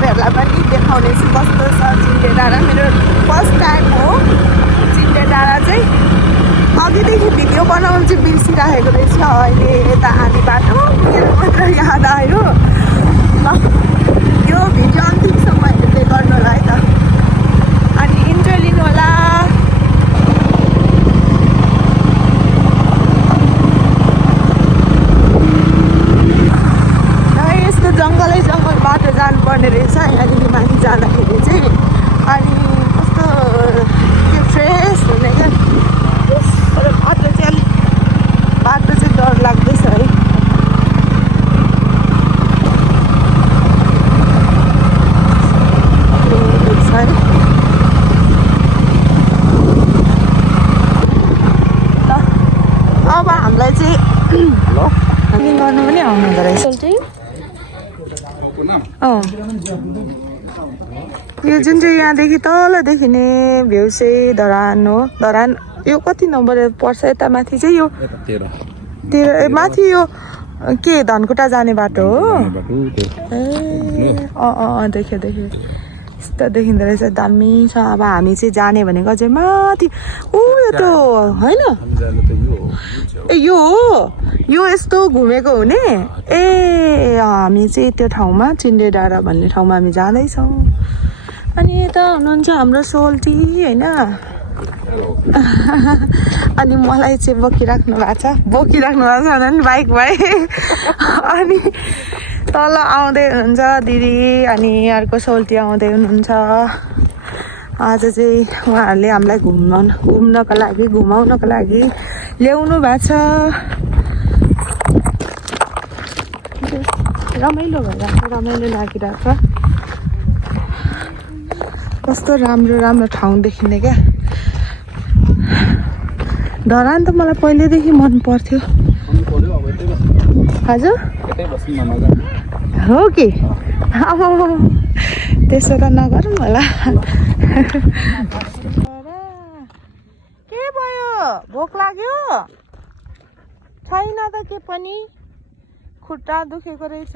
तपाईँहरूलाई पनि देखाउनेछु कस्तो छ चिन्डे डाँडा। मेरो फर्स्ट टाइम हो चिन्डे डाँडा चाहिँ। अघिदेखि भिडियो बनाउनु चाहिँ बिर्सिराखेको रहेछ, अहिले यता आधी बाटो मेरो मात्र याद आयो। ल यो भिडियो अन्तिमसम्म हेर्दै गर्नु होला है त, अनि इन्जोय लिनु होला। यस्तो जङ्गलै जङ्गल बाटो जानुपर्ने रहेछ यहाँदेखि माथि जाँदाखेरि चाहिँ। अनि कस्तो त्यो फ्रेस हुने क्या बाटो चाहिँ अलिक बाटो चाहिँ डर लाग्दैछ है। अब हामीलाई चाहिँ ट्रेकिङ गर्नु पनि आउनु हुँदो रहेछ चाहिँ। यो जुन चाहिँ यहाँदेखि तल देखिने भ्यू चाहिँ धरान हो। धरान यो कति नम्बर पर्छ यता माथि चाहिँ? यो 13 माथि यो के धनकुटा जाने बाटो हो? ए देखेँ यस्तो देखिँदो रहेछ, दामी छ। अब हामी चाहिँ जाने भनेको अझै माथि यो त होइन ए यो हो, यो यस्तो घुमेको हुने। ए हामी चाहिँ त्यो ठाउँमा चिन्डे डाँडा भन्ने ठाउँमा हामी जाँदैछौँ। अनि यता हुनुहुन्छ हाम्रो सोल्टी होइन। अनि मलाई चाहिँ बोकिराख्नु भएको छ भने नि बाइक भए। अनि तल आउँदै हुनुहुन्छ दिदी अनि अर्को सोल्टी आउँदै हुनुहुन्छ। आज चाहिँ उहाँहरूले हामीलाई घुमाउनको लागि ल्याउनु भएको छ। रमाइलो लागिरहेको छ। कस्तो राम्रो ठाउँ देखिने क्या। धरान त मलाई पहिल्यैदेखि मन पर्थ्यो। हजुर हो कि? त्यसो त नगरौँ होला। के भयो, भोक लाग्यो? छैन त के पनि, खुट्टा दुखेको रहेछ।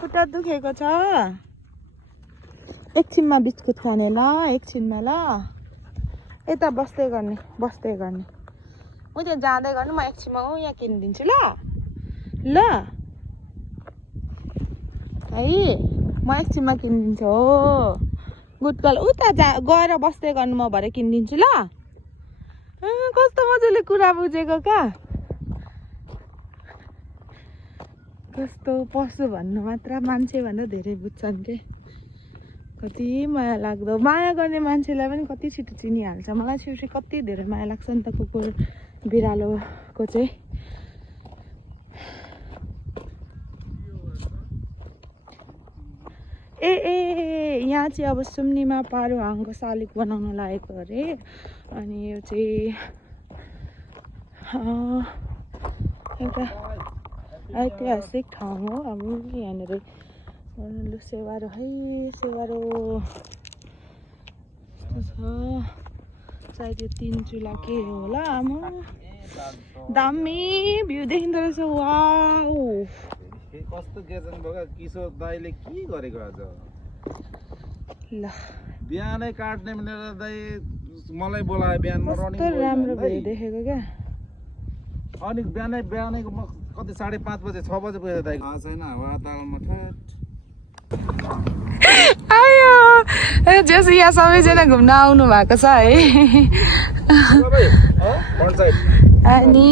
खुट्टा दुखेको छ। एकछिनमा बिस्कुट खाने ल, एकछिनमा ल। यता बस्दै गर्ने म त्यहाँ जाँदै गर्नु, म एकछिनमा यहाँ किनिदिन्छु ल ल है। म एकछिनमा किनिदिन्छु हो। गुटकल उता गएर बस्दै गर्नु, म भरे किनिदिन्छु ल। कस्तो मजाले कुरा बुझेको क्या। कस्तो पशु भन्नु मात्र, मान्छे भन्दा धेरै बुझ्छन् के। कति माया लाग्दो, माया गर्ने मान्छेलाई पनि कति छिटो चिनिहाल्छ। मलाई चाहिँ कति धेरै माया लाग्छ नि त कुकुर बिरालोको चाहिँ। ए यहाँ चाहिँ अब सुम्निमा पारुहाङको शालिग बनाउन लागेको अरे। अनि यो चाहिँ एउटा ऐतिहासिक ठाउँ हो। अब यहाँनिर सेवारो है, सेवारो यस्तो छ। सायद यो 3 चुला के होला। आमा दामी भ्यू देखिँदो रहेछ। वाउ कस्तो गेजन भगा किशोर दाइले के गरेको आज। ल बिहानै काट्ने भनेर दाइ मलाई बोलायो। बिहान म रनिङ कस्तो राम्रो भ्यू देखेको क्या। अनि बिहानैको म कति 5:30 बजे 6 बजे पुगेँ दाइ। छैन हावा तालमा ठट आयो जस यहाँ सबैजना घुम्न आउनु भएको छ है। अनि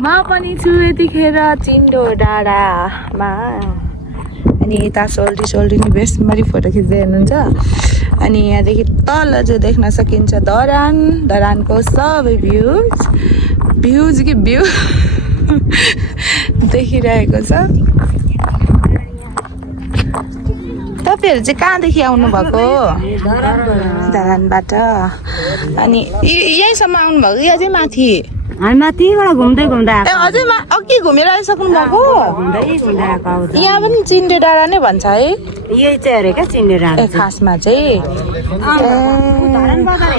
म पनि छु यतिखेर चिन्डो डाँडामा। अनि यता सोल्टी नि बेसमरी फोटो खिच्दै हुनुहुन्छ। अनि यहाँदेखि तल जो देख्न सकिन्छ धरानको सबै भ्यू देखिरहेको छ। तपाईँहरू चाहिँ कहाँदेखि आउनु भएको? धरानबाट। अनि यहीँसम्म आउनु भएको या चाहिँ माथि? माथिबाट घुम्दै अझै अघि घुमेर आइसक्नु भएको? यहाँ पनि चिन्डे डाँडा नै भन्छ है? यही चाहिँ अरे क्या चिन्डे डाँडा खासमा चाहिँ।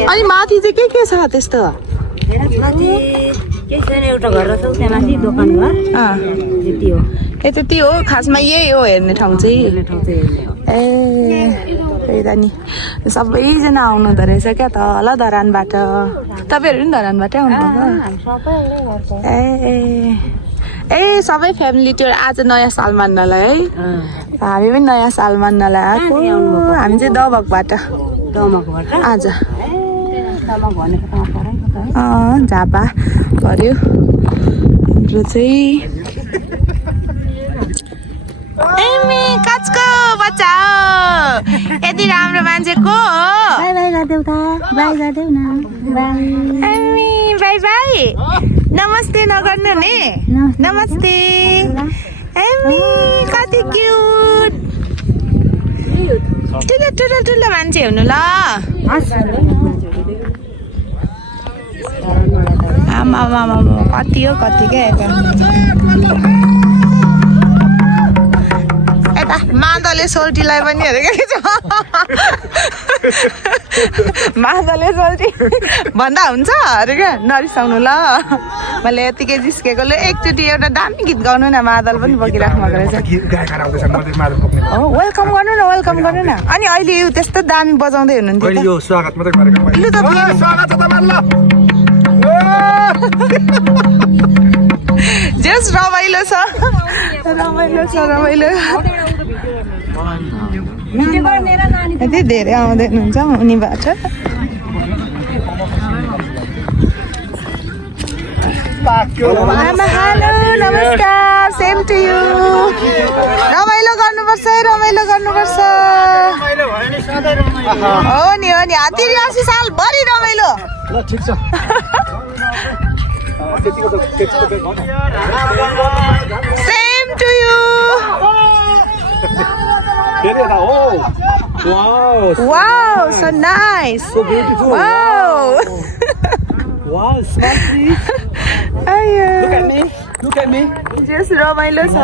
अनि माथि चाहिँ के छ त्यस्तो? के छैन एउटा घर छ त्यहाँ माथि दोकान घर त्यति हो ए त्यति हो खासमा यही हो हेर्ने ठाउँ चाहिँ हेर्ने ठाउँ चाहिँ हेर्ने हो ए त्यही त नि सबैजना आउनु हुँदो रहेछ क्या तल धरानबाट तपाईँहरू पनि धरानबाटै आउनुभएको हामी सबै एउटै घर छ ए सबै फ्यामिली त्यो आज नयाँ साल मान्नलाई है हामी पनि नयाँ साल मान्नलाई आएको हामी चाहिँ दबकबाट दमकबाट आज दमक भनेको ठाउँ परेको त है झापा पर्यो हाम्रो चाहिँ एमी कचको बच्चा हो यति राम्रो मान्छेको हो बाई बाई गरिदेऊ त बाई गरिदेऊ न बाई एमी बाई बाई नमस्ते नगर्नु नि नमस्ते एमी कति क्युट ठुलो ठुलो ठुलो मान्छे हुनु ल आमा कति हो कति क्या यता मादले सोल्टीलाई पनि हेरेको छ मादले सोल्टी भन्दा हुन्छ अरे क्या नरिसाउनु ल मैले यतिकै जिस्केको ल एकचोटि एउटा दामी गीत गाउनु न मादल पनि बोकिराख्नु भएको रहेछ वेलकम गर्नु न वेलकम गर्नु न अनि अहिले यो त्यस्तो दामी बजाउँदै हुनुहुन्थ्यो लु त जस रमाइलो छ यति धेरै आउँदैन हुन्छ उनीबाट हेलो नमस्कार सेम टु यु रमाइलो गर्नुपर्छ हो नि हात्ती ८० साल भरि रमाइलो same to you wow so nice so beautiful wow spicy look at me just रमाइलो छ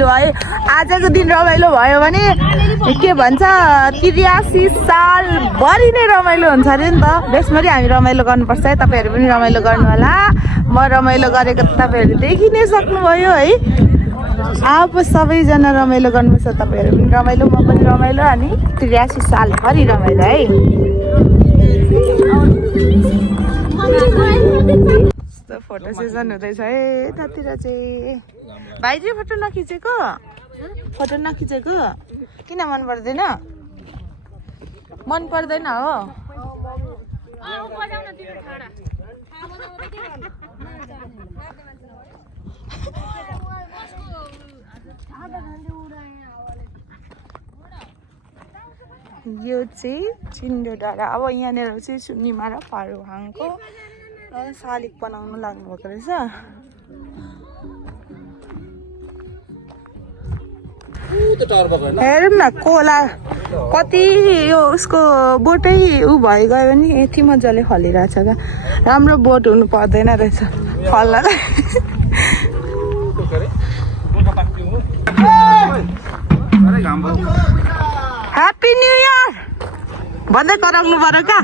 लु है आजको दिन रमाइलो भयो भने के भन्छ ८३ साल भरि नै रमाइलो हुन्छ अरे नि त देशभरि हामी रमाइलो गर्नुपर्छ है तपाईँहरू पनि रमाइलो गर्नु होला म रमाइलो गरेको तपाईँहरू देखि नै सक्नुभयो है अब सबैजना रमाइलो गर्नुपर्छ तपाईँहरू पनि रमाइलो म पनि रमाइलो अनि ८३ साल भरि रमाइलो है फोटो सेसन हुँदैछ है यतातिर चाहिँ भाइ चाहिँ फोटो नखिचेको किन मन पर्दैन हो यो चाहिँ चिन्डो डाँडा अब यहाँनिर चाहिँ सुन्निमा र फारुहाङको शालिग बनाउनु लाग्नु भएको रहेछ हेरौँ न कोला कति यो उसको बोटै ऊ भयो गयो भने यति मजाले फलिरहेछ क्या राम्रो बोट हुनु पर्दैन रहेछ फल्नलाई ह्याप्पी न्यु इयर भन्दै कराउनु पर्यो क्या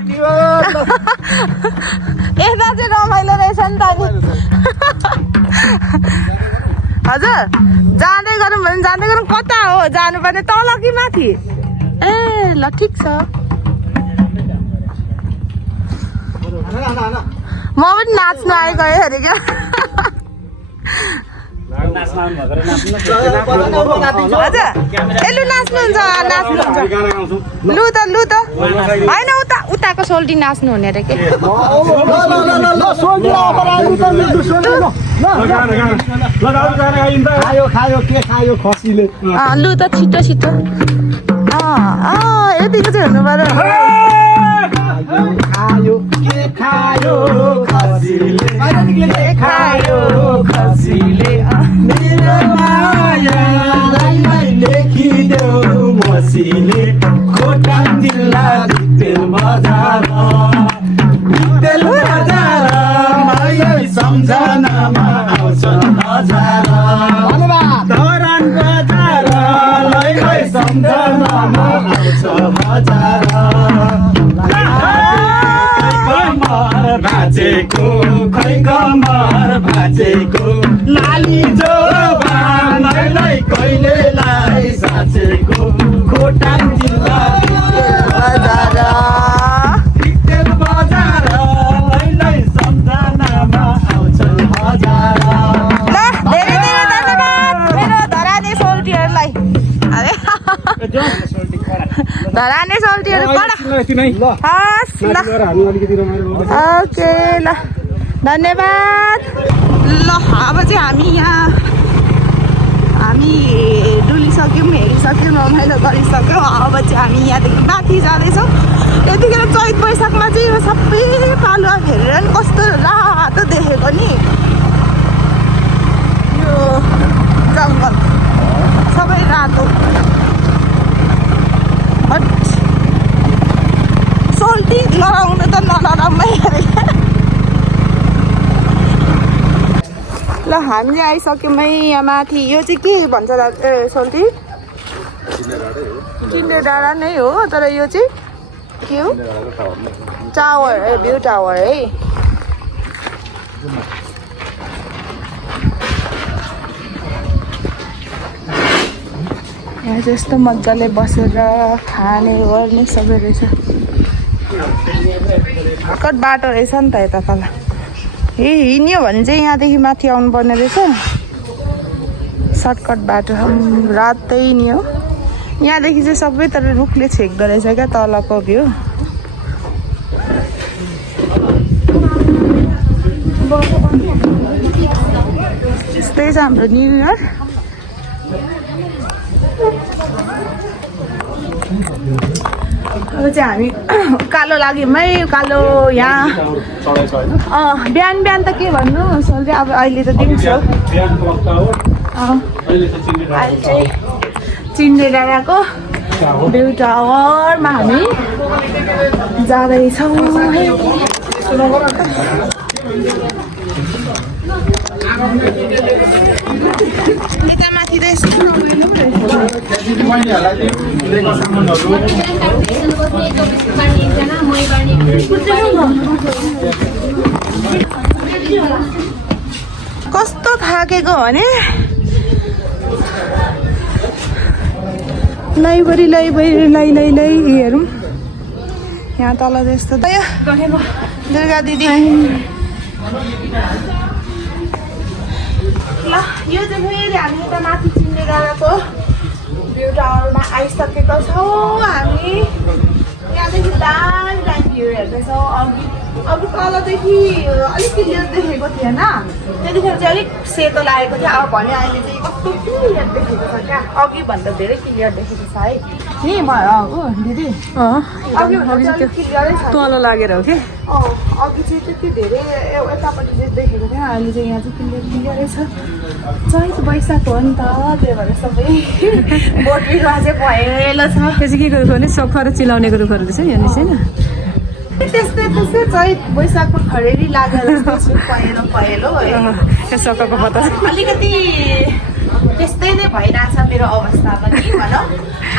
यता चाहिँ रमाइलो रहेछ नि त नि हजुर जाँदै गरौँ भने जाँदै गरौँ कता हो जानुपर्ने तल कि माथि ए ल ठिक छ म पनि नाच्नु आएको अरे क्या हजुर ए लु नाच्नुहुन्छ लु त होइन उताको सोल्टी नाच्नु हुने अरे के लु त छिटो यतिको चाहिँ हुनु पर्यो खायो खसीले मेरो मायालाई लेखिदेऊ मसीले खोटाङ जिल्ला दिपेल बजार माया सम्झनामा आउँछ नजार धरान बजारलाई सम्झनामा आउँछ बजार बाजेको साँचेको लाली जो बानलाई कहिलेलाई साँचेको खोटाङ जिल्ला बजार टिकटेल बजार लैलै सम्झनामा आउँछन् हजार ल धेरै धेरै धन्यवाद मेरो धराने सोल्टीहरूलाई अरे धराने सोल्टीहरू कडा हस् ल ओके ल धन्यवाद ल अब चाहिँ हामी डुलिसक्यौँ हेरिसक्यौँ रमाइलो गरिसक्यौँ अब चाहिँ हामी यहाँदेखि माथि जाँदैछौँ यतिखेर चैत वैशाखमा चाहिँ यो सबै पालुवा हेरेर नि कस्तो रातो देखेको नि यो जङ्गल सबै रातो हट सोल्टी लडाउनु त नलडाउमै अरे ल हामी आइसक्यौँ है यहाँ माथि यो चाहिँ के भन्छ सोल्टी किन्ने डाँडा नै हो तर यो चाहिँ के हो टावर है भ्यू टावर है यहाँ चाहिँ यस्तो मजाले बसेर खाने गर्ने सबै रहेछ कट बाटो रहेछ नि त यता तल हिँड्यो भने चाहिँ यहाँदेखि माथि आउनु पर्ने रहेछ सर्टकट बाटो रातै नि हो यहाँदेखि चाहिँ सबै तर रुखले छेक्दो रहेछ क्या तलको भ्यू यस्तै छ हाम्रो न्यु इयर अब चाहिँ हामी उकालो लाग्यौँ है उकालो यहाँ बिहान बिहान त के भन्नु सोल्टी अब अहिले त दिउँसो अहिले चाहिँ चिन्डे डाँडाको भ्यू टावरमा हामी जाँदैछौँ है यता माथि त यस्तो कस्तो थाकेको भने लाइब्रेरी लै हेरौँ यहाँ तल त्यस्तो दुर्गा दिदी ल यो चाहिँ फेरि हामी यता माथि चिन्डे डाँडाको भ्यू टावरमा आइसकेका छौँ हामी यहाँदेखि दामी भ्यू हेर्दैछौँ अघि तलदेखि अलिक क्लियर देखेको थिएन त्यतिखेर चाहिँ अलिक सेतो लागेको थियो अब भने अहिले चाहिँ कस्तो क्लियर देखेको छ क्या अघि भन्दा धेरै क्लियर देखेको छ है नि दिदी अघि क्लियरै छ तल लागेर हो कि अघि चाहिँ त्यति धेरै यतापट्टि चाहिँ देखेको थियो अहिले चाहिँ यहाँ चाहिँ क्लियरै छ चैत वैशाख हो नि त त्यही भएर सबै बोट बिरुवा चाहिँ भएलो छ त्यो चाहिँ के गरेको भने सफा र चिलाउनेको रुखहरू रहेछ यहाँ चाहिँ त्यस्तै चैत वैशाखमा खरेरी लागेर पहेलो सकाको पत्ता अलिकति त्यस्तै नै भइरहेछ मेरो अवस्था पनि भनौँ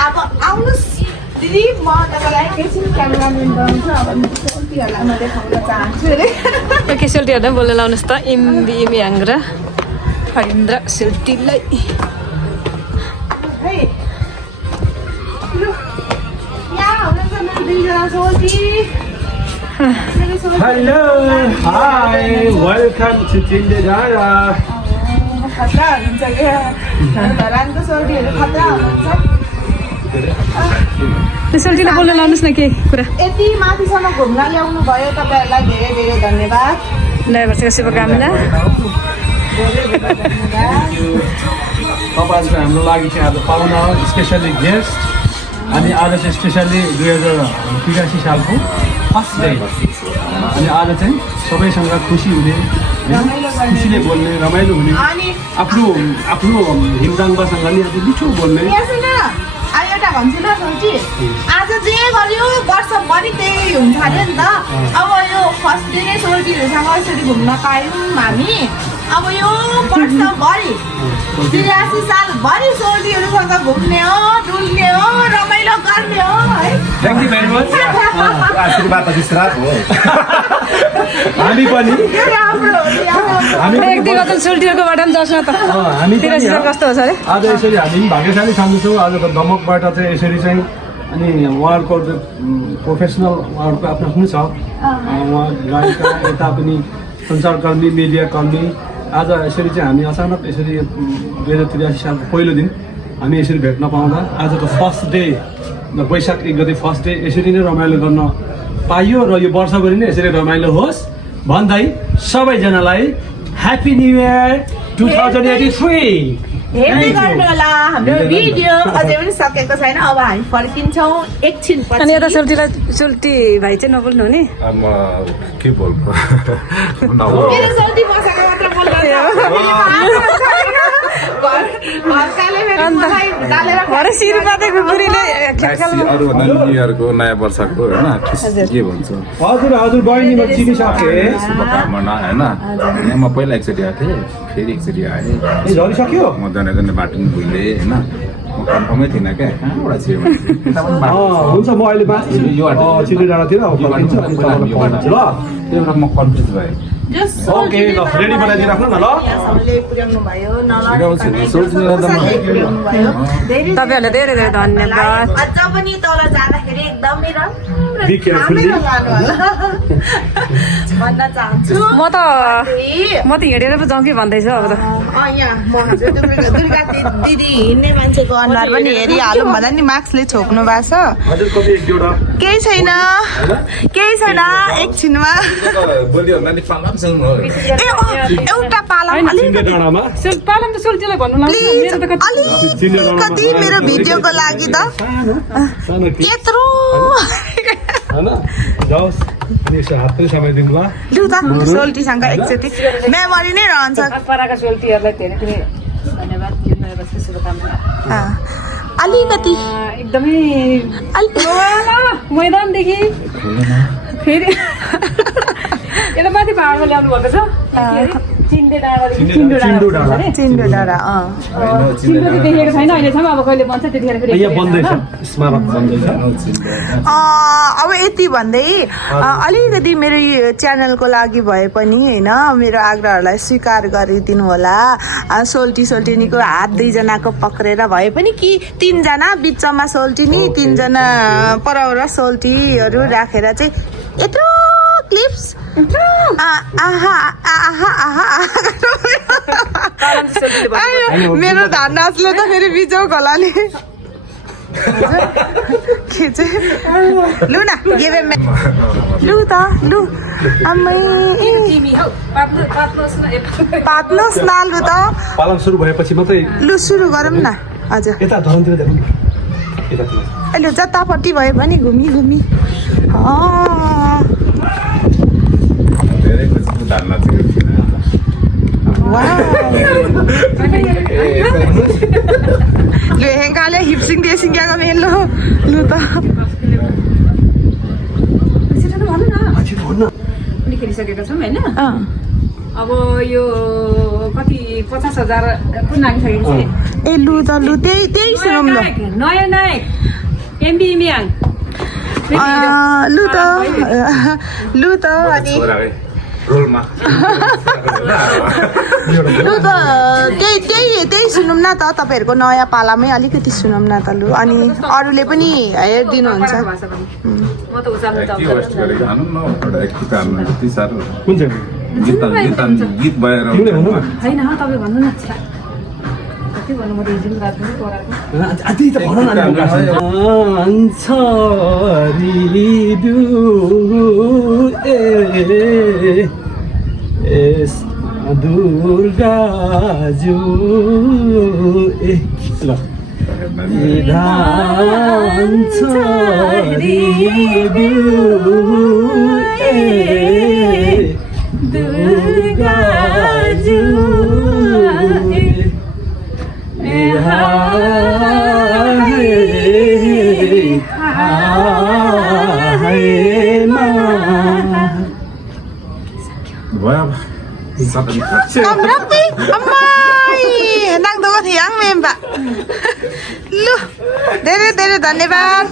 अब आउनुहोस् दिदी म तपाईँलाई एकैछिन क्यामेराम्यान बनाउँछु अब सोल्टीहरूलाई म देखाउन चाहन्छु अरे के सेल्टीहरूलाई बोल्न लाउनुहोस् त इमी ह्याङ्ग्र हरिन्द्र सेल्टीलाई है यहाँ हुनुहुन्छ मेरो दुईजना सोल्टी Hello, hi, welcome to Chinde Dara. खतरा हुनुहुन्छ क्या धरानको सोल्टीहरू खतरा हुनुहुन्छ त्यो सेल्टीलाई बोल्न लाउनुहोस् न के कुरा यति माथिसम्म घुम्न ल्याउनु भयो तपाईँहरूलाई धेरै धेरै धन्यवाद ड्राइभरको शुभकामना तपाईँहरूको हाम्रो लागि चाहिँ आज पाहुना स्पेसली गेस्ट अनि आज चाहिँ स्पेसली 2083 सालको फर्स्ट डे अनि आज चाहिँ सबैसँग खुसी हुने खुसीले बोल्ने रमाइलो हुने आफ्नो हिमदाङबासँग नि आज मिठो बोल्ने एउटा भन्छु ल सोल्टी आज जे गर्यो वर्षभरि त्यही हुन्छ अरे नि त अब यो फर्स्ट डे नै सोल्टीहरूसँग यसरी घुम्न पायौँ हामी अब यो वर्षभरि 83 सालभरि सोल्टीहरूसँग घुम्ने हो डुल्ने हो रमाइलो गर्ने हो है थ्याङ्क यू भेरी मच आशीर्वाद विश्राम हो हामी पनि व्यक्तिगत सुल्टीहरूकोबाट पनि जस न त हामी पनि तिरस्कार कस्तो हो अरे आज यसरी हामी पनि भाग्यशाली ठान्दैछौँ आजको दमकबाट चाहिँ यसरी चाहिँ अनि उहाँहरूको प्रोफेसनल उहाँहरूको आफ्नो आफ्नो छ उहाँ गायिका यता पनि सञ्चारकर्मी मिडियाकर्मी आज यसरी चाहिँ हामी अचानक यसरी 2083 सालको पहिलो दिन हामी यसरी भेट्न पाउँदा आजको फर्स्ट डे वैशाख 1 गते फर्स्ट डे यसरी नै रमाइलो गर्न पाइयो र यो वर्षभरि नै यसरी रमाइलो होस् भन्दै सबैजनालाई ह्याप्पी न्यु इयर 2083। हेर्दै गर्नु होला हाम्रो भिडियो अझै पनि सकेको छैन अब हामी फर्किन्छौँ एकछिन अनि यता सुल्टी भाइ चाहिँ नबोल्नु हुने के बोल्नु न्यु इयरको नयाँ वर्षको होइन के भन्छ हजुर हजुर बहिनी म चिनिसकेँ शुभकामना होइन यहाँ म पहिला एकचोटि आएको थिएँ फेरि एकचोटि आएँ झरिसक्यो म जाने बाटो पनि भुलेँ होइन म कन्फर्मै थिइनँ क्या कहाँबाट थियो हुन्छ म अहिले माथि चिल्ली डाँडातिर फर्किन्छु अनि तपाईँलाई पठाउँछु ल त्यही भएर म कन्फ्युज भएँ ओके ल रेडी बनाइदिइराख्नु न ल पुर्याउनु भयो तपाईँहरूलाई धेरै धेरै धन्यवाद अझ पनि तल जाँदाखेरि एकदमै Be careful, राम्रो भन्न चाहन्छु म त हेरेर पो जाउँ कि भन्दैछु अब त यहाँ म हजुर दुर्गा दिदी हिँड्ने मान्छेको अनुहार पनि हेरिहालौँ भन्दा नि मास्कले छोप्नु भएको छ हजुर कति एक दुईवटा केही छैन एकछिनमा एउटा पालम डाँडामा पालम त सुल्टीलाई भन्नु अलिकति मेरो भिडियोको लागि त यत्रो होइन जाओस् यसो हात पनि समाइदिउँ ल लु त सोल्टीसँग एकचोटि मेमोरी नै रहन्छ पराका सोल्टीहरूलाई धेरै धेरै धन्यवाद यो नयाँ वर्षको शुभकामना अलिकति एकदमै मैदानदेखि फेरि यता माथि पाहाडमा ल्याउनु भएको छ चिन्दे डाँडादेखि चिन्डो डाँडा चिन्दो चाहिँ देखेको छैन अहिलेसम्म अब कहिले बन्छ त्यतिखेर फेरि यहाँ बन्दैछ स्मारक बन्दैछ अब यति भन्दै अलिकति मेरो यो च्यानलको लागि भए पनि होइन मेरो आग्रहहरूलाई स्वीकार गरिदिनु होला सोल्टीनीको हात दुईजनाको पक्रेर भए पनि कि तीनजना बिचमा सोल्टिनी तीनजना परौर सोल्टीहरू राखेर चाहिँ यत्रो क्लिप्स मेरो धान नाच्ले त फेरि बिजौ घोलाले के चाहिँ लु न लु त लु आमै पात्नुहोस् न लु त पालन सुरु भएपछि मात्रै लु सुरु गरौँ न हजुर यता धरनतिर देखौँ यतातिर लु जतापट्टि भयो भने घुमी धेरै खुसी धान नाचेको थिएन लु हेङ्काले हिप्सिङ देसिङ्गाको मेलो लु त पनि खेलिसकेका छौँ होइन अब यो कति 50,000 पनि नागिसकेको छ ए लु त लु त्यही सुनौँ ल नयाँ नायक एमबी मियाङ लु त अनि रोलमा लु त त्यही सुनौँ न त तपाईँहरूको नयाँ पालामै अलिकति सुनौँ न त लु अनि अरूले पनि हेरिदिनुहुन्छ म त उचाल्नु कुन चाहिँ गीत भएर होइन तपाईँ भन्नु न कति भन्नु म त हिजो रात पनि पढाएको अझै त भन न दुर्गाजु ल दुर्गाजु Tapi, amai, nang doa tiang memba. Lu, dere धन्यवाद.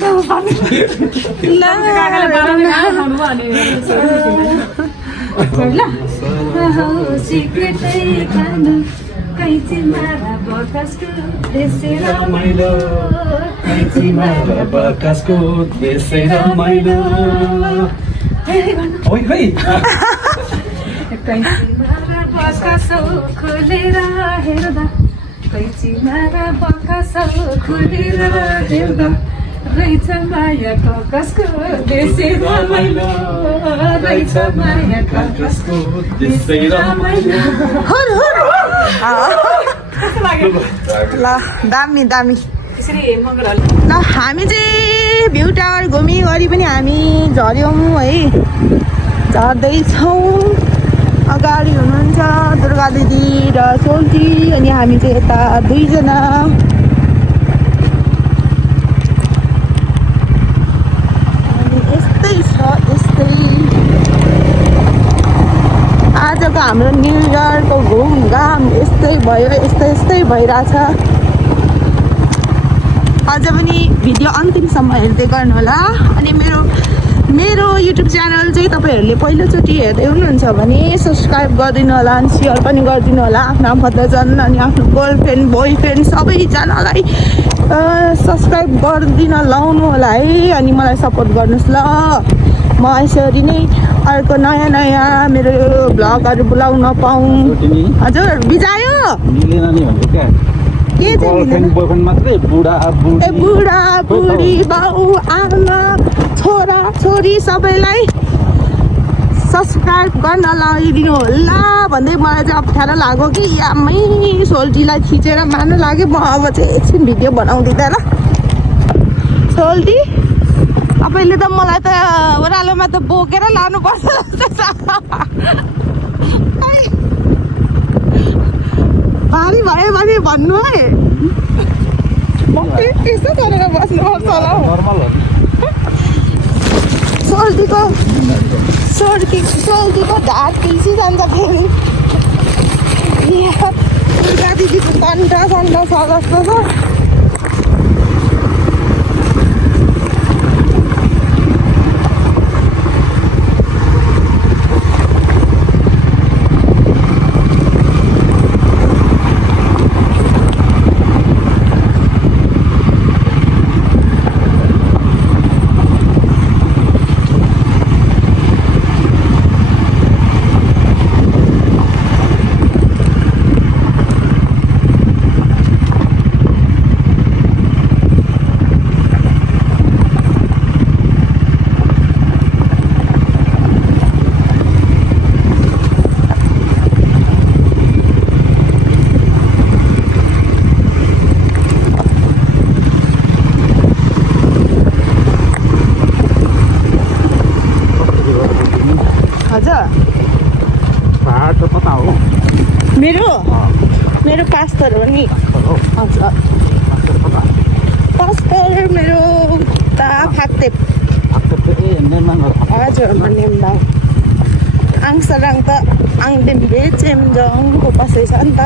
ल सिक्रेटै खानु कैँचीमा बकसको त्यसै रमाइलो कैँचीमा बाकसको त्यसै रमाइलो ओइ खै कैँचीमा बकसो खोलेर हेर्दा कैँचीमा बकसो खोलेर हेर्दा रहेछ माया ककसको त्यसै रमाइलो रहेछ माया ककसको त्यसै रमाइलो ल दामी दामी यसरी मगर ल हामी चाहिँ भ्यू टावर घुमिवरि पनि हामी झऱ्यौँ है झर्दैछौँ अगाडि हुनुहुन्छ दुर्गा दिदी र सोल्टी अनि हामी चाहिँ यता दुईजना अनि यस्तै छ यस्तै आजको हाम्रो न्यु इयरको घुमघाम यस्तै भयो यस्तै भइरहेछ अझ पनि भिडियो अन्तिमसम्म हेर्दै गर्नु होला अनि मेरो युट्युब च्यानल चाहिँ तपाईँहरूले पहिलोचोटि हेर्दै हुनुहुन्छ भने सब्सक्राइब गरिदिनु होला अनि सेयर पनि गरिदिनु होला आफ्नो आफन्तजन अनि आफ्नो गर्लफ्रेन्ड बोयफ्रेन्ड सबैजनालाई सब्सक्राइब गरिदिन लाउनु होला है अनि मलाई सपोर्ट गर्नुहोस् ल म यसरी नै अर्को नयाँ नयाँ मेरो भ्लगहरू बोलाउन पाऊँ हजुर बिजायो मिलेन नि भन्दै क्या के चाहिँ मिलेन? बोयफ्रेन्ड मात्रै बुढा ए बुढा बुढी बाउ आमा छोरा छोरी सबैलाई सब्सक्राइब गर्न लगाइदिनु होला भन्दै मलाई चाहिँ अप्ठ्यारो लाग्यो कि आमै सोल्टीलाई खिचेर मार्नु लाग्यो म अब चाहिँ एकछिन भिडियो बनाउँदिनँ ल सोल्टी तपाईँले त मलाई त ओह्रालोमा त बोकेर लानुपर्छ भारी भयो भने भन्नु है म त्यसो गरेर बस्नुपर्छ होला हौ नर्मल हो सोल्टीको ढाड पिल्सी जान्छ फेरि दुर्गा दिदीको कन्ठ सन्ठ छ जस्तो छ मेरो पास्टर हो नि हजुर पास्टर मेरो उता फाक्तेप हजुर नेमदाङ आङसराङ त आङदेम्बे चेम्जोङको बसेछ नि त